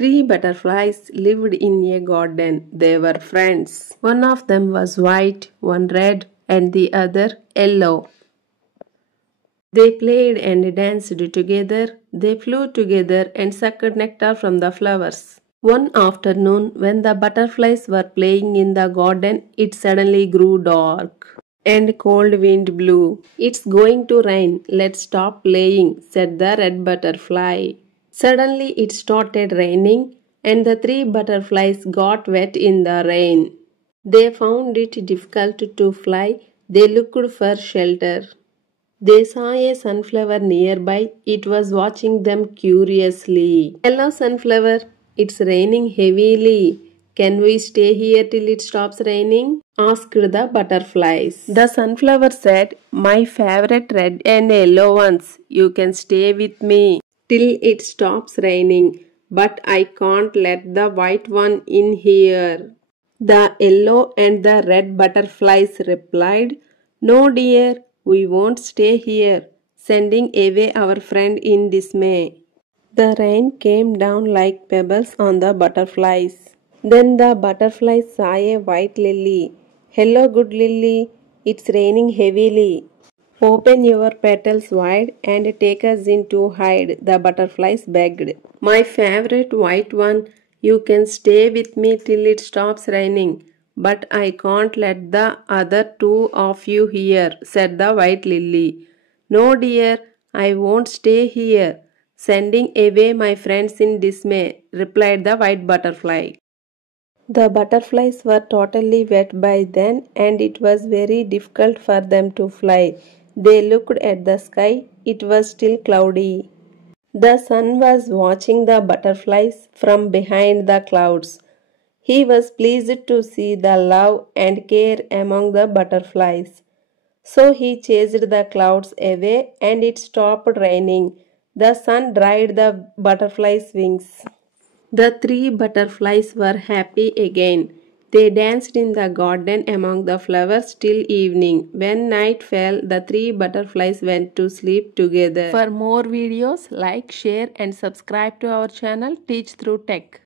Three butterflies lived in a garden. They were friends. One of them was white, one red, and the other yellow. They played and danced together. They flew together and sucked nectar from the flowers. One afternoon, when the butterflies were playing in the garden, it suddenly grew dark and cold wind blew. "It's going to rain. Let's stop playing," said the red butterfly. Suddenly it started raining, and the three butterflies got wet in the rain. They found it difficult to fly. They looked for shelter. They saw a sunflower nearby. It was watching them curiously. "Hello, sunflower. It's raining heavily. Can we stay here till it stops raining?" asked the butterflies. The sunflower said, "My favorite red and yellow ones. You can stay with me till it stops raining, but I can't let the white one in here." The yellow and the red butterflies replied, "No, dear, we won't stay here," sending away our friend in dismay. The rain came down like pebbles on the butterflies. Then the butterflies saw a white lily. "Hello, good lily. It's raining heavily. Open your petals wide and take us in to hide," the butterflies begged. "My favorite white one, you can stay with me till it stops raining, but I can't let the other two of you here," said the white lily. "No, dear, I won't stay here," sending away my friends in dismay, replied the white butterfly. The butterflies were totally wet by then, and it was very difficult for them to fly. They looked at the sky. It was still cloudy. The sun was watching the butterflies from behind the clouds. He was pleased to see the love and care among the butterflies. So he chased the clouds away and it stopped raining. The sun dried the butterflies' wings. The three butterflies were happy again. They danced in the garden among the flowers till evening. When night fell, the three butterflies went to sleep together. For more videos, like, share and subscribe to our channel Teach Through Tech.